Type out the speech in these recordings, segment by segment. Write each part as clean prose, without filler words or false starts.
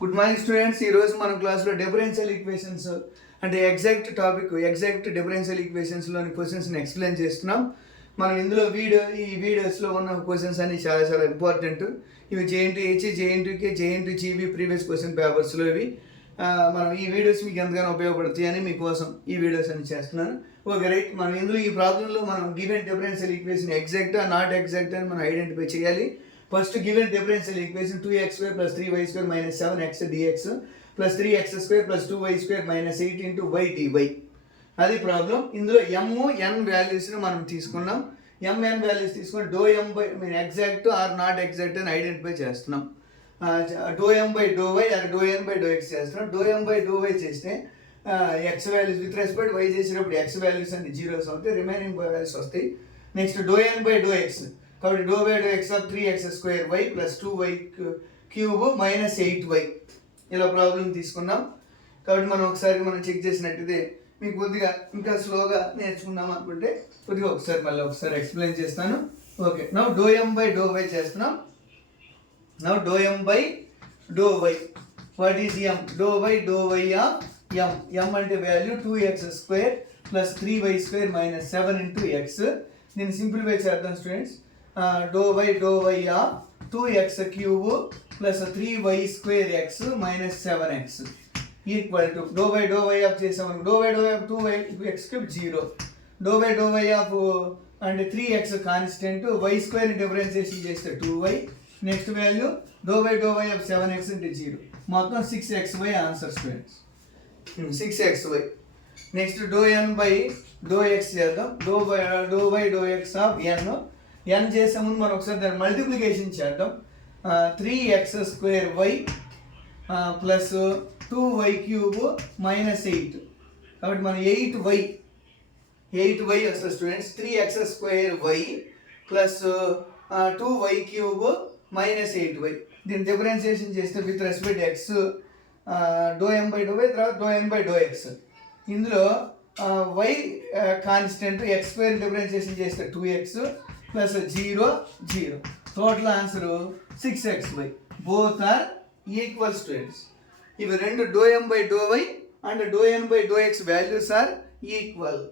Good morning students. ఈరోజు మన క్లాస్లో డిఫరెన్షియల్ ఈక్వేషన్స్ అంటే ఎగ్జాక్ట్ టాపిక్ ఎగ్జాక్ట్ డిఫరెన్షియల్ ఈక్వేషన్స్లోని క్వశ్చన్స్ని ఎక్స్ప్లెయిన్ చేస్తున్నాం. మనం ఇందులో ఈ వీడియోస్లో ఉన్న క్వశ్చన్స్ అన్ని చాలా చాలా ఇంపార్టెంట్. ఇవి జేఎన్టీహెచ్, జేఎన్టీకే, జేఎన్టీజీబీ ప్రీవియస్ క్వశ్చన్ పేపర్స్లో ఇవి. మనం ఈ వీడియోస్ మీకు ఎంతగానో ఉపయోగపడతాయి అని మీకోసం ఈ వీడియోస్ అన్ని చేస్తున్నాను. Okay right. మనం ఇందులో ఈ ప్రాబ్లంలో మనం గివెన్ డిఫరెన్షియల్ ఈక్వేషన్ ఎగ్జాక్టా నాట్ ఎగ్జాక్ట్ అని మనం ఐడెంటిఫై చేయాలి. First given differential equation 2x square plus 3y square minus 7x dx plus 3x square plus 2y square minus 8 into y dy. అది ప్రాబ్లం. ఇందులో m n వాల్యూస్ని మనం తీసుకున్నాం. m n values తీసుకొని dow m by exact or not exact అని identify చేస్తున్నాం. Dow m by dow y or dow n by do x చేస్తున్నాం. Dow m by dow y చేస్తే x values with respect y చేసినప్పుడు x వాల్యూస్ అన్ని zeros అవుతాయి, remaining values వస్తాయి. Next dow n by do x కాబట్టి dow by do x of 3x square y plus 2y cube minus 8y ఇలా problem తీసుకున్నాం. కాబట్టి మనం ఒకసారి చెక్ చేసినట్టయితే మీకు కొద్దిగా ఇంకా స్లోగా నేర్చుకున్నాం అనుకుంటే కొద్దిగా ఒకసారి ఎక్స్ప్లెయిన్ చేస్తాను. Okay, now doe m by do y చేస్తున్నాం. Now doe m by do y what is m? Doe by do y of m. M అంటే value 2x square plus 3y square minus 7 into x. దీన్ని simplify చేద్దాం students. Doe by do y of 2x cube plus 3y square x minus 7x equal to doe by do y of చేసాము. Doe by do y of 2x cube 0. Dow by do y of అంటే 3x constant, y square differentiation చేస్తే 2y. Next value dow by do y of 7x అంటే 0. మొత్తం 6xy answer students. 6xy. Next dow n by do x చేద్దాం. Dow by do x of n చేసే ముందు మనం ఒకసారి దాన్ని మల్టిప్లికేషన్ చేద్దాం. 3x square y plus 2y cube minus 8. కాబట్టి మనం 8y వస్తుంది students. 3x square y plus 2y cube minus 8y. దీన్ని డిఫరెన్షియేషన్ చేస్తే with respect x doe m by do y, తర్వాత doe n by do x. ఇందులో y constant, x square differentiation చేస్తే 2x plus 0 0. Total answer 6xy. Both are equal students. ఇవి రెండు doe m by do y and doe n by do x values are equal.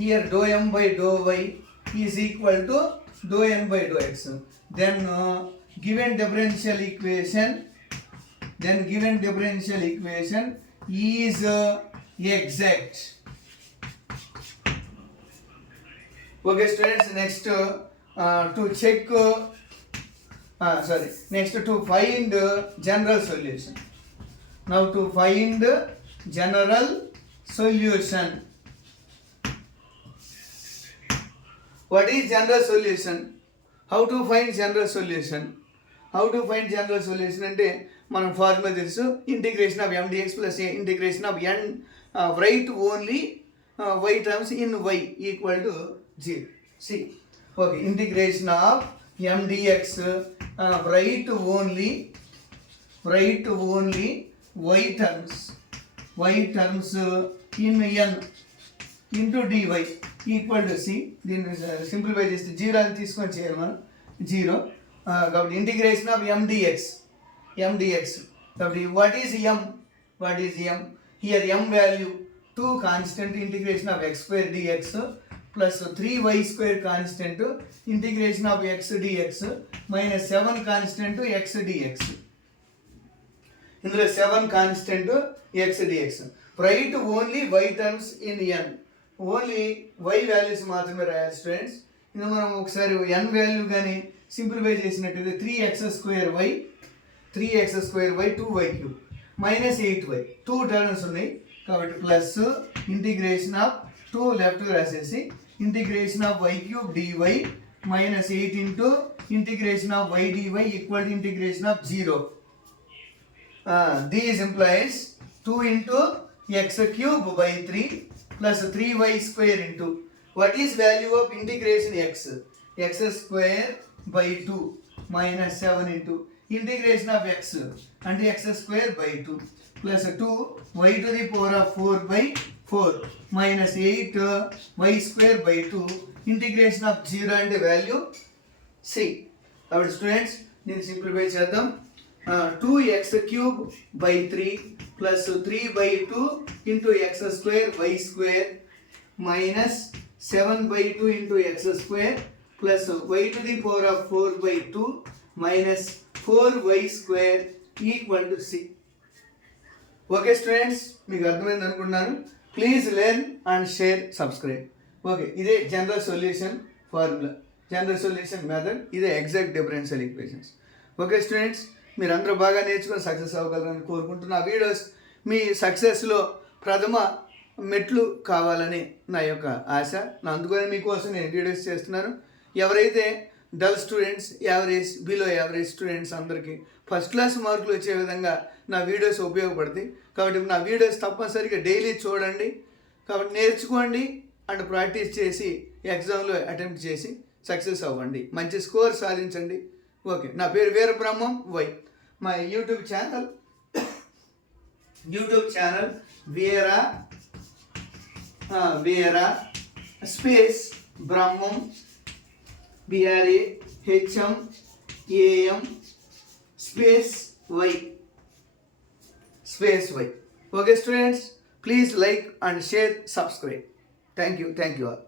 Here doe m by do y is equal to doe n by do x. Then given differential equation is exact. Okay students, next to check next to find general solution. Now to find general solution. What is general solution? How to find general solution? అంటే మనం formula తెలుసు. Integration of m dx plus integration of n write only y terms in y equal to 0. See, okay, integration of m dx write only y terms in n into dy equal to c. దీన్ని simplify చేస్తే 0 అని తీసుకొని చేయాలి మనం. 0 కాబట్టి integration of m dx. కాబట్టి what is m? Here m value 2 constant integration of x square dx plus 3y square constant integration of x dx minus 7 constant x dx. ఇందులో 7 constant x dx. Write only y terms in n. Only y values మాత్రమే రాయాలి students. ఇందులో మనం ఒకసారి n value కానీ simplify చేసినట్టయితే 3x square y 2y cube minus 8y. 2 terms ఉన్నాయి కాబట్టి ప్లస్ ఇంటిగ్రేషన్ ఆఫ్ 2 లెఫ్ట్ రాసేసి integration of y cube dy minus 8 into integration of y dy equal to integration of 0. These implies 2 into x cube by 3 plus 3y square into what is value of integration x square by 2 minus 7 into integration of x అంటే x square by 2 plus 2 y to the power of 4 by 4 minus 8 y square by 2 integration of 0 and value c. Our students దీన్ని simplify చేద్దాం. 2x³/3 plus 3/2 into x² y² minus 7/2 into x² plus y⁴/2 minus 4y² equal to 6. Okay students, మీకు అర్థమైంది అనుకుంటున్నాను. Please learn and share, subscribe. Okay, ఇదే general solution formula, general solution method, ఇదే exact differential equations. Okay students, మీరు అందరూ బాగా నేర్చుకొని success అవ్వగలరని కోరుకుంటున్నా. వీడియోస్ మీ సక్సెస్లో ప్రథమ మెట్లు కావాలని నా యొక్క ఆశ. అందుకని మీకోసం నేను వీడియోస్ చేస్తున్నాను. ఎవరైతే dull students, average, below average students అందరికీ ఫస్ట్ క్లాస్ మార్కులు వచ్చే విధంగా నా వీడియోస్ ఉపయోగపడతాయి. కాబట్టి నా వీడియోస్ తప్పనిసరిగా డైలీ చూడండి. కాబట్టి నేర్చుకోండి అండ్ ప్రాక్టీస్ చేసి ఎగ్జామ్లో అటెంప్ట్ చేసి సక్సెస్ అవ్వండి, మంచి స్కోర్ సాధించండి. ఓకే, నా పేరు వీరబ్రహ్మం వై. మా YouTube channel Veera space Brahmam BRAHMAM space Y. Okay students, please like and share, subscribe. Thank you all.